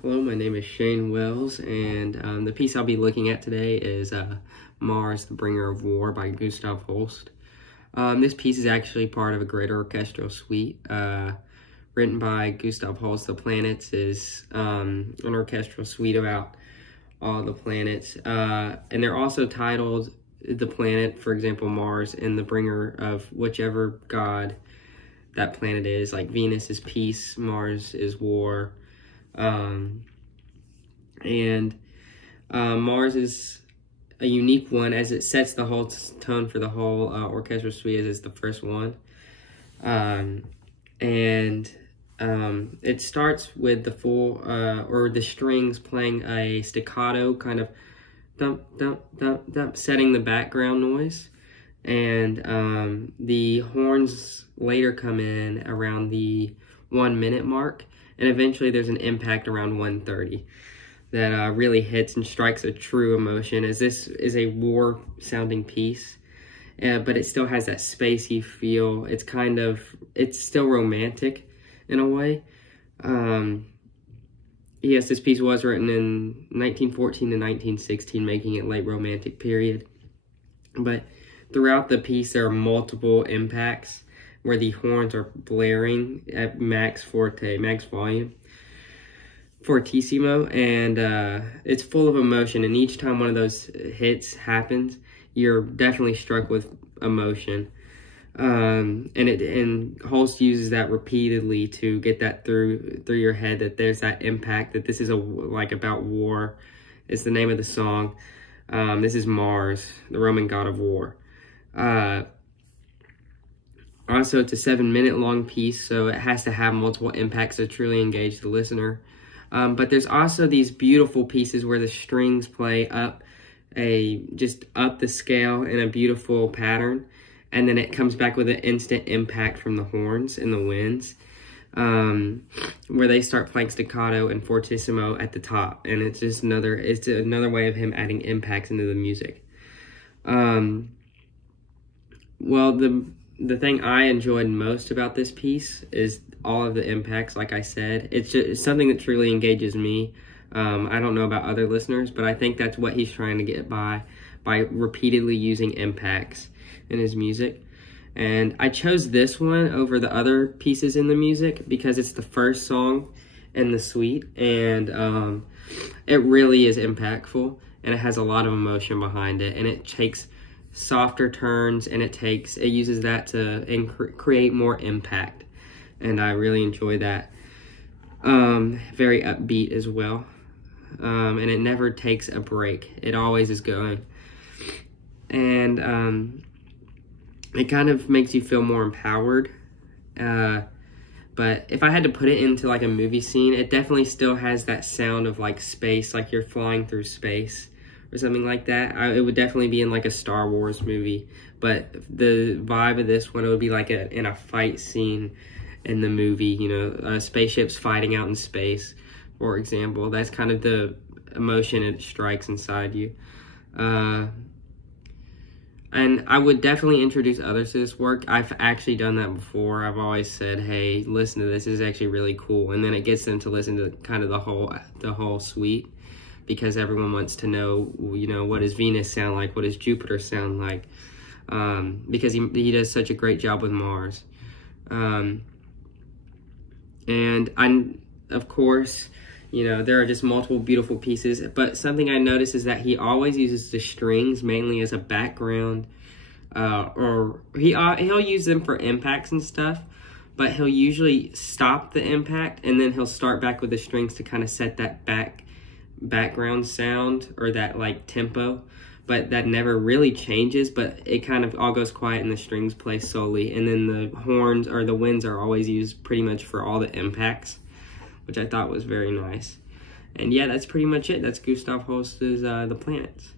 Hello, my name is Shane Wells, and the piece I'll be looking at today is Mars, the Bringer of War by Gustav Holst. This piece is actually part of a greater orchestral suite written by Gustav Holst. The Planets is an orchestral suite about all the planets, and they're also titled the planet, for example, Mars, and the bringer of whichever god that planet is. Like Venus is peace, Mars is war. Mars is a unique one as it sets the whole tone for the whole orchestral suite, as it's the first one. It starts with the full, or the strings playing a staccato kind of thump, thump, thump, thump, setting the background noise. And the horns later come in around the 1 minute mark. And eventually there's an impact around 1:30 that really hits and strikes a true emotion, as this is a war sounding piece, but it still has that spacey feel. It's still romantic in a way. Yes, this piece was written in 1914 to 1916, making it late romantic period. But throughout the piece, there are multiple impacts where the horns are blaring at max forte, max volume, fortissimo, and it's full of emotion. And each time one of those hits happens, you're definitely struck with emotion. And Holst uses that repeatedly to get that through your head, that there's that impact, that this is about war. It's the name of the song. This is Mars, the Roman god of war. Also, it's a 7 minute long piece, so it has to have multiple impacts to truly engage the listener. But there's also these beautiful pieces where the strings play just up the scale in a beautiful pattern, and then it comes back with an instant impact from the horns and the winds, where they start playing staccato and fortissimo at the top, and it's another way of him adding impacts into the music. The thing I enjoyed most about this piece is all of the impacts. Like I said, it's something that truly engages me. I don't know about other listeners, but I think that's what he's trying to get by repeatedly using impacts in his music. And I chose this one over the other pieces in the music because it's the first song in the suite, and it really is impactful, and it has a lot of emotion behind it, and it takes softer turns, and it uses that to create more impact, and I really enjoy that. Very upbeat as well, and it never takes a break. It always is going, and it kind of makes you feel more empowered. But if I had to put it into like a movie scene, it definitely still has that sound of like space, like you're flying through space or something like that. It would definitely be in like a Star Wars movie, but the vibe of this one, it would be like in a fight scene in the movie, spaceships fighting out in space, for example. That's kind of the emotion it strikes inside you. And I would definitely introduce others to this work. I've actually done that before. I've always said, hey, listen to this. This is actually really cool. And then it gets them to listen to kind of the whole suite, because everyone wants to know, what does Venus sound like? What does Jupiter sound like? Because he does such a great job with Mars. Of course, there are just multiple beautiful pieces, but something I noticed is that he always uses the strings mainly as a background, or he'll use them for impacts and stuff, but he'll usually stop the impact, and then he'll start back with the strings to kind of set that background sound, or that like tempo, but that never really changes, but it kind of all goes quiet and the strings play solely, and then the horns or the winds are always used pretty much for all the impacts, which I thought was very nice. And yeah, that's pretty much it. That's Gustav Holst's The Planets.